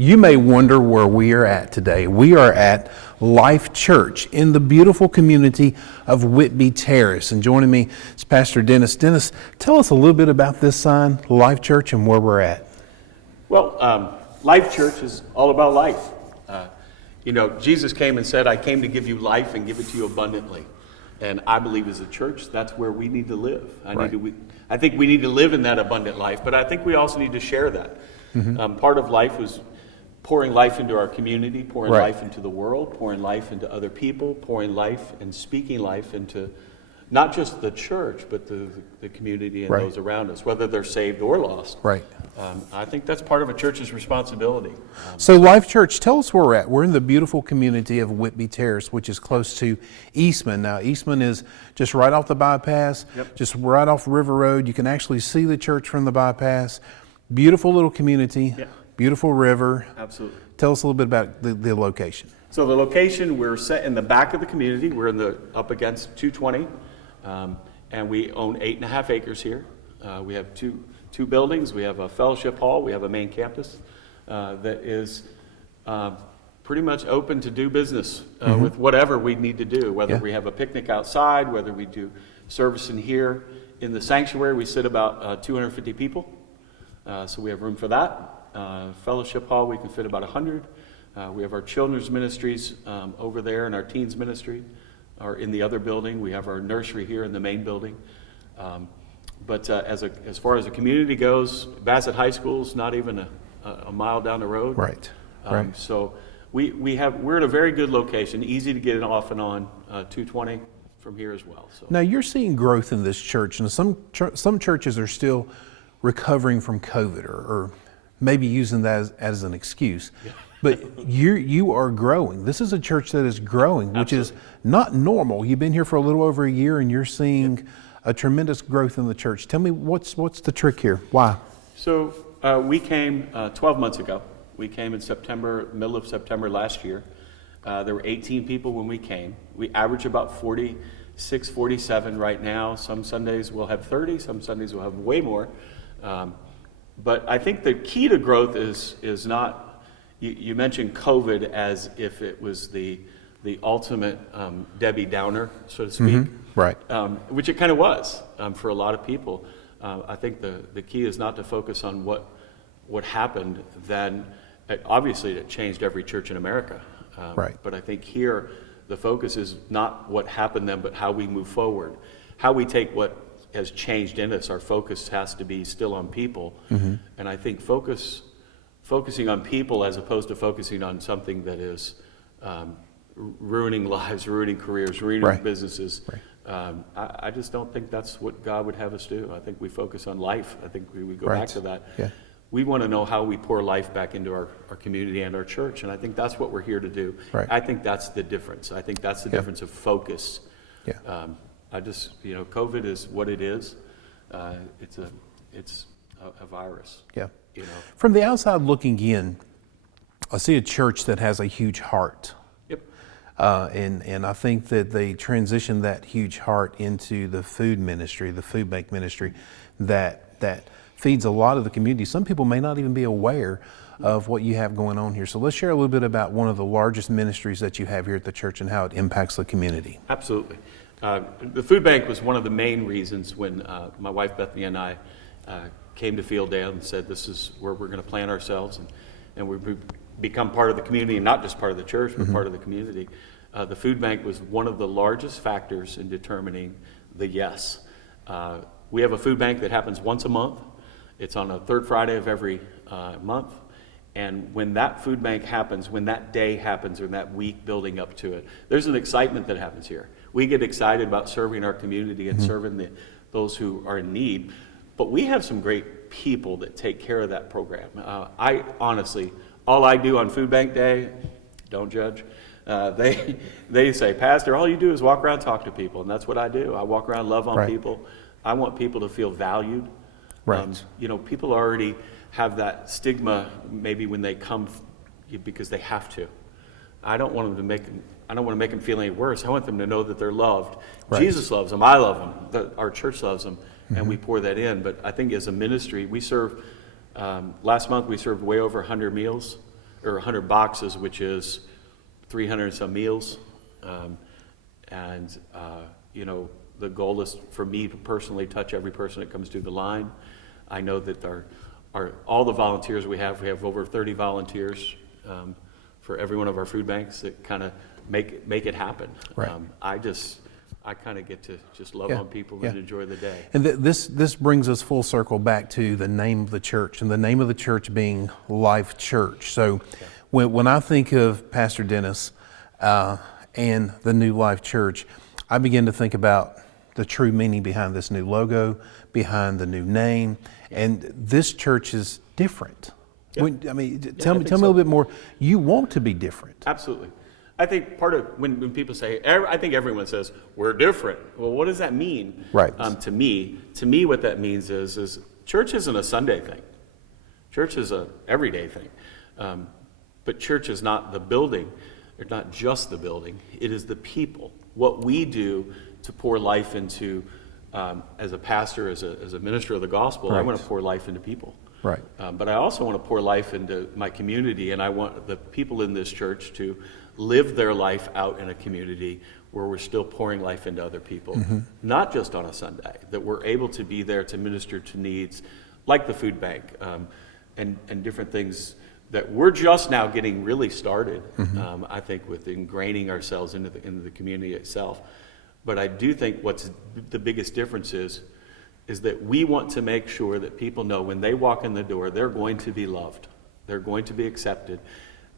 You may wonder where we are at today. We are at Life Church in the beautiful community of Whitby Terrace. And joining me is Pastor Dennis. Dennis, tell us a little bit about this sign, Life Church, and where we're at. Well, Life Church is all about life. Jesus came and said, I came to give you life and give it to you abundantly. And I believe as a church, that's where we need to live. I think we need to live in that abundant life, but I think we also need to share that. Part of life was pouring life into our community, pouring life into the world, pouring life into other people, pouring life and speaking life into not just the church, but the community and those around us, whether they're saved or lost. I think that's part of a church's responsibility. So Life Church, tell us where we're at. We're in the beautiful community of Whitby Terrace, which is close to Eastman. Now, Eastman is just right off the bypass, just right off River Road. You can actually see the church from the bypass. Beautiful little community, beautiful river. Absolutely. Tell us a little bit about the location. So the location, we're set in the back of the community. We're up against 220, and we own 8.5 acres here. We have two buildings. We have a fellowship hall. We have a main campus that is pretty much open to do business with whatever we need to do, whether we have a picnic outside, whether we do service in here. In the sanctuary, we sit about 250 people, so we have room for that. Fellowship hall, we can fit about 100. We have our children's ministries over there, and our teens ministry are in the other building. We have our nursery here in the main building. But as far as the community goes, Bassett High School is not even a mile down the road. So we're at a very good location, easy to get off and on 220 from here as well. So. Now you're seeing growth in this church, and some churches are still recovering from COVID, or maybe using that as an excuse. But you are growing. This is a church that is growing, which is not normal. You've been here for a little over a year, and you're seeing a tremendous growth in the church. Tell me, what's the trick here? Why? So we came 12 months ago. We came in September, middle of September last year. There were 18 people when we came. We average about 46, 47 right now. Some Sundays we'll have 30. Some Sundays we'll have way more. But I think the key to growth is not. You mentioned COVID as if it was the ultimate Debbie Downer, so to speak. Which it kind of was for a lot of people. I think the key is not to focus on what happened then. Obviously, it changed every church in America. But I think here the focus is not what happened then, but how we move forward, how we take what has changed in us. Our focus has to be still on people, and I think focusing on people as opposed to focusing on something that is ruining lives, ruining careers, ruining businesses. I just don't think that's what God would have us do. I think we focus on life. I think we would go back to that. We want to know how we pour life back into our community and our church, and I think that's what we're here to do. I think that's the difference. I think that's the difference of focus. COVID is what it is. It's a virus. From the outside looking in, I see a church that has a huge heart. And I think that they transitioned that huge heart into the food ministry, the food bank ministry that feeds a lot of the community. Some people may not even be aware of what you have going on here. So let's share a little bit about one of the largest ministries that you have here at the church and how it impacts the community. Absolutely. The food bank was one of the main reasons when my wife Bethany and I came to Fieldale and said this is where we're going to plant ourselves and we become part of the community, and not just part of the church, but part of the community. The food bank was one of the largest factors in determining the yes. We have a food bank that happens once a month. It's on a third Friday of every month. And when that food bank happens, when that day happens, or that week building up to it, there's an excitement that happens here. We get excited about serving our community and serving those who are in need. But we have some great people that take care of that program. I honestly, all I do on Food Bank Day, don't judge, they say, Pastor, all you do is walk around and talk to people. And that's what I do. I walk around, love on people. I want people to feel valued. People already have that stigma maybe when they come because they have to. I don't want to make them feel any worse. I want them to know that they're loved. Jesus loves them. I love them. Our church loves them. And we pour that in. But I think as a ministry, we serve, last month we served way over 100 meals or 100 boxes, which is 300 and some meals. You know, the goal is for me to personally touch every person that comes through the line. I know that all the volunteers we have over 30 volunteers for every one of our food banks that kind of make it happen. Right. I kind of get to just love Yeah, on people yeah. and enjoy the day. And this brings us full circle back to the name of the church, and the name of the church being Life Church. So when I think of Pastor Dennis and the New Life Church, I begin to think about the true meaning behind this new logo, behind the new name, and this church is different. Yeah. Tell me a little bit more. You want to be different. Absolutely. I think part of when people say, I think everyone says, we're different. Well, what does that mean? Right. To me, what that means is church isn't a Sunday thing. Church is a everyday thing. But church is not the building. It's not just the building. It is the people. What we do to pour life into, as a pastor, as a minister of the gospel, I Right. want to pour life into people. Right. But I also want to pour life into my community, and I want the people in this church to live their life out in a community where we're still pouring life into other people, not just on a Sunday, that we're able to be there to minister to needs like the food bank and different things that we're just now getting really started, I think, with ingraining ourselves into the community itself. But I do think what's the biggest difference is that we want to make sure that people know when they walk in the door, they're going to be loved. They're going to be accepted.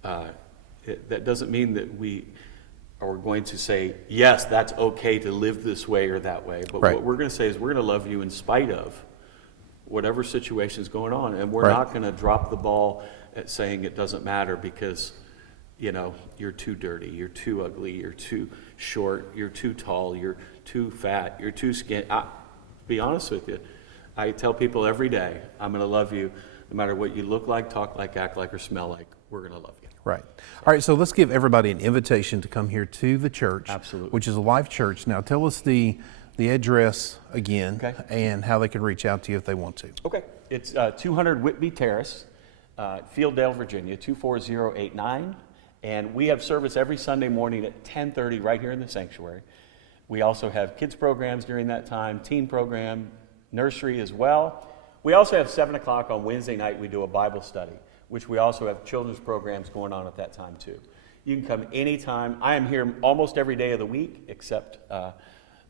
That doesn't mean that we are going to say, yes, that's okay to live this way or that way. But Right. what we're going to say is we're going to love you in spite of whatever situation is going on. And we're Right. not going to drop the ball at saying it doesn't matter because, you know, you're too dirty, you're too ugly, you're too short, you're too tall, you're too fat, you're too skinny. To be honest with you, I tell people every day, I'm going to love you no matter what you look like, talk like, act like, or smell like. We're going to love you. Right. All right, so let's give everybody an invitation to come here to the church, Absolutely. which is a Life Church. Now, tell us the address again, Okay. and how they can reach out to you if they want to. Okay. It's 200 Whitby Terrace, Fieldale, Virginia, 24089. And we have service every Sunday morning at 10:30 right here in the sanctuary. We also have kids programs during that time, teen program, nursery as well. We also have 7 o'clock on Wednesday night, we do a Bible study, which we also have children's programs going on at that time too. You can come anytime. I am here almost every day of the week except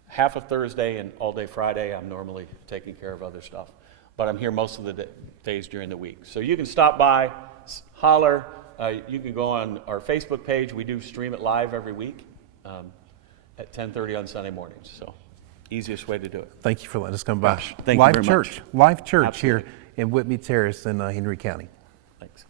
half of Thursday and all day Friday. I'm normally taking care of other stuff. But I'm here most of the days during the week. So you can stop by, holler. You can go on our Facebook page. We do stream it live every week at 10:30 on Sunday mornings. So easiest way to do it. Thank you for letting us come by. Thank you Life very Church, much. Life Church Absolutely. here in Whitby Terrace in Henry County. Thanks.